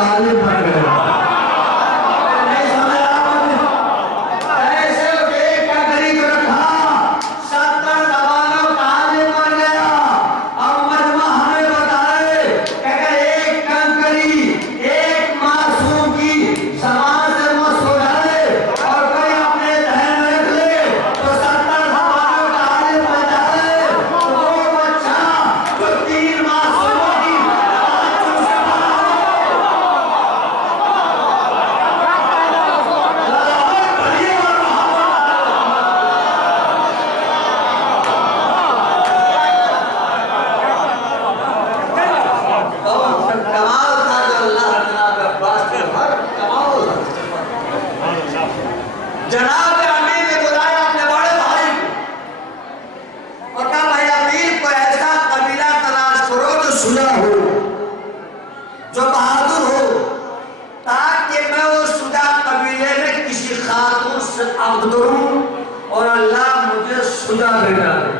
काले बन गया। और अल्लाह मुझे सुजा भेजा है,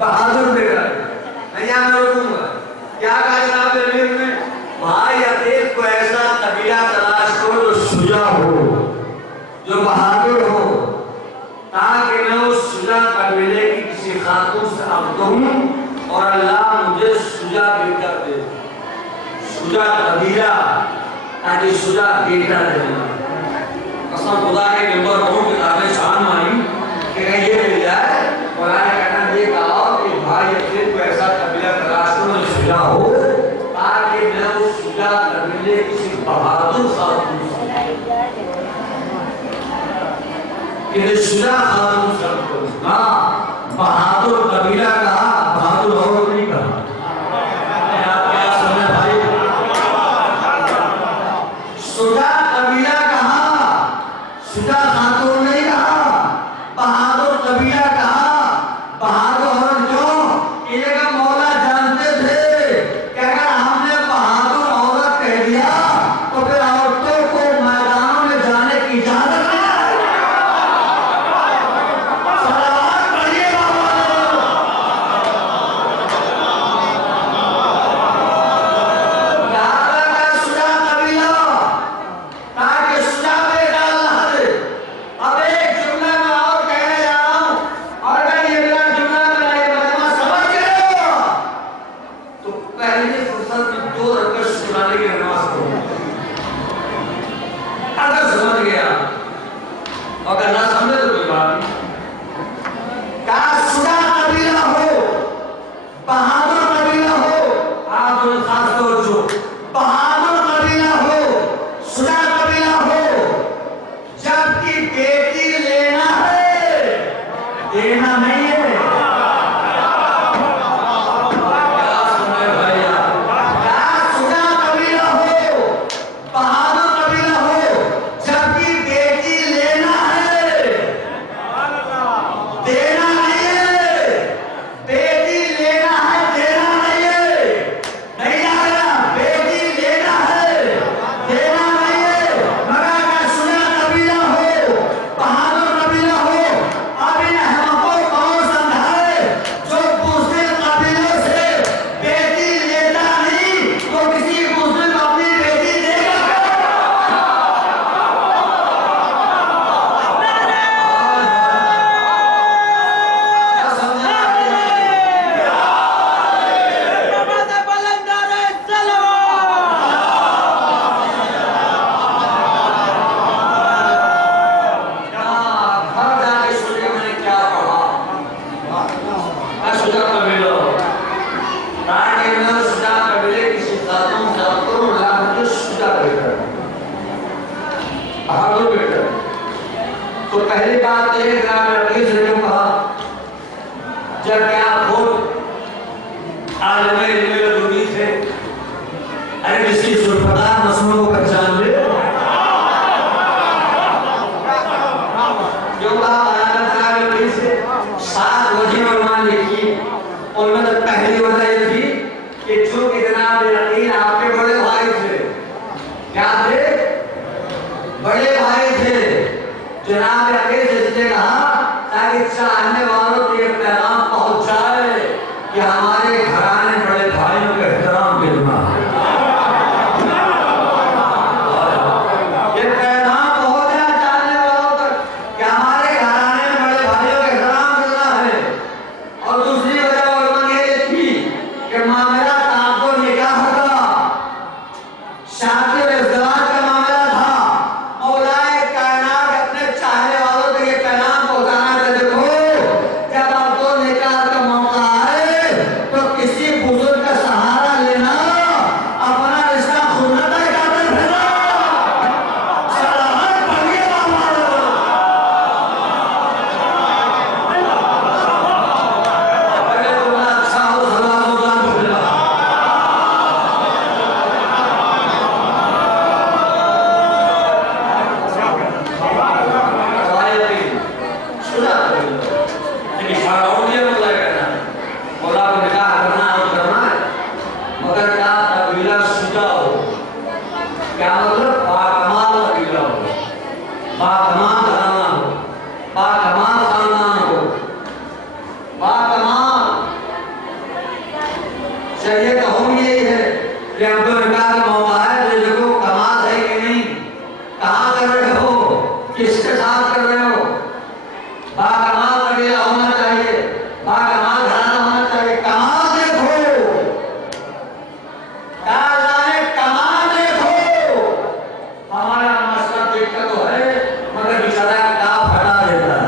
बहादुर भेजा है। मैं यहाँ में रुकूंगा। क्या कहा जनाब अमीर ने? भाई अतीक को ऐसा कबीला तलाश करो जो सुजा हो, जो बहादुर हो, ताकि मैं उस सुजा कबीले की किसी खातून से अब्द हूँ और अल्लाह मुझे सुजा बेटा दे, सुजा कबीला, ताकि सुजा बेटा देना। कसम खुदा के नंबर बहुत किताबें शान मानी कि ये मिल जाए और आने कहना ये कहा कि भाई अपने को ऐसा कबीला तलाश करो जो सुजा हो, ताकि मैं उस सुजा कबीले किसी बहादुर खातून कि सुजा खातून सबको ना बहादुर कबीला कहा, बहादुर और नहीं कहा। क्या समझे भाई? सुजा कबीला सुजा खातून नहीं कहा, बहादुर कबीला कहा। बहादुर क्यों? इनका मौला जानते थे कि अगर हमने बहादुर औरत कह दिया तो फिर औरतों को मैदानों में जाने की इजाजत नहीं है। सलावत पढ़िए बाबा। सुजा कबीला ताकि सुजा बेटा अल्लाह दे। अब एक जुमला में और कहने जा रहा हूं, और अगर ये मेरा जुमला मेरा ये मजमा समझ गए तो पहली फुर्सत में 2 रकात सुनाने की नमाज पढ़ो। अगर समझ गया, अगर ना समझे तो कोई बात नहीं। क्या सुजा कबीला हो, बहादुर कबीला हो, आप खास तौर जो बहादुर कबीला हो, सुजा कबीला हो, जबकि बेटी लेना है, देना नहीं है। क्या सुने भैया? क्या सुजा कबीला हो, बहादुर कबीला हो, जबकि बेटी लेना है, देना नहीं है। बेटी लेना है, देना नहीं है। नहीं जाएगा, बेटी लेना है, देना नहीं है। मगर अगर सुजा कबीला हो, बहादुर कबीला हो, अब इन हमको कौन समझाए जो मुस्लिम कबीलों से बेटी लेता नहीं तो किसी मुस्लिम को अपनी बेटी देगा? क्या समझा? घर जाके सुनिए मैंने क्या पढ़ा। मैं सुजा कबीला हूं, ताकि मैं सुजा कबीले किसी खातून से अब्द हूं, अल्लाह मुझे सुजा बेटा दे, बहादुर बेटा। तो पहली बात तो ये हदीस ने कहा, जब क्या खुद आलम इल्म लदुनी थे, अरे किसी सुरफदार नस्लों को पहचान ले, जो कहा से 7 वजह उन्होंने लिखी। उनमें तो पहली वजह ये थी कि चूंकि जनाब यकीन आपके बड़े भाई थे, क्या थे? बड़े भाई थे। जनाब यकीन से इसने कहा ताकि चाहने वालों को ये पैगाम पहुंच जाए कि हमारे घराने बड़े भाइयों का एहतराम करना। शादी और इज़्दिवाज का मामला था। मौलाए कायनात अपने चाहने वालों को ये पैगाम पहुंचाना है, देखो जब आपको निकाह का मौका आए तो किसी बुजुर्ग का सहारा लेना, अपना रिश्ता खुद न तय करते फिरना। सलामत पढ़िए बाबा। अरे तुम्हारा अच्छा हो, सलाम हो, अल्हम्दुलिल्लाह। क्या मतलब? बाकमाल कबीला हो, बाकमाल घराना हो, बाकमाल खानदान हो, बाकमाल। शरीयत का हुक्म यही है कि आपको निकाह का मौका है तो देखो कमाल है कि नहीं, कहाँ कर रहे हो, किसके साथ कर रहे हो। बाकमाल कबीला होना चाहिए, बाकमाल घराना होना चाहिए। कमाल देखो, कमाल देखो। हमारा मसला देखता तो है मगर बेचारा का फटा देता है।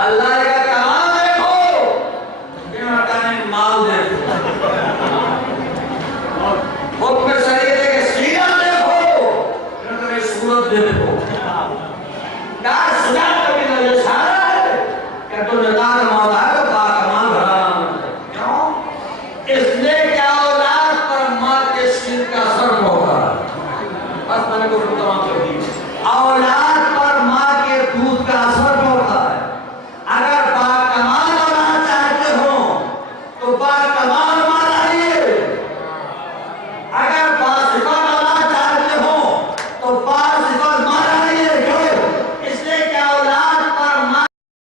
अल्लाह का कमाल देखो, माल देखो, हुक्म शरीयत के सीरत देखो, सूरत देखो। क्या सुजात कभी नजर सारा है कि तो निकाह का मौका है तो बाकमाल घराना होना चाहिए। क्यों? इसलिए क्या औलाद पर माँ के सिर का असर होता है। बस मैंने को तमाम कर दी। औलाद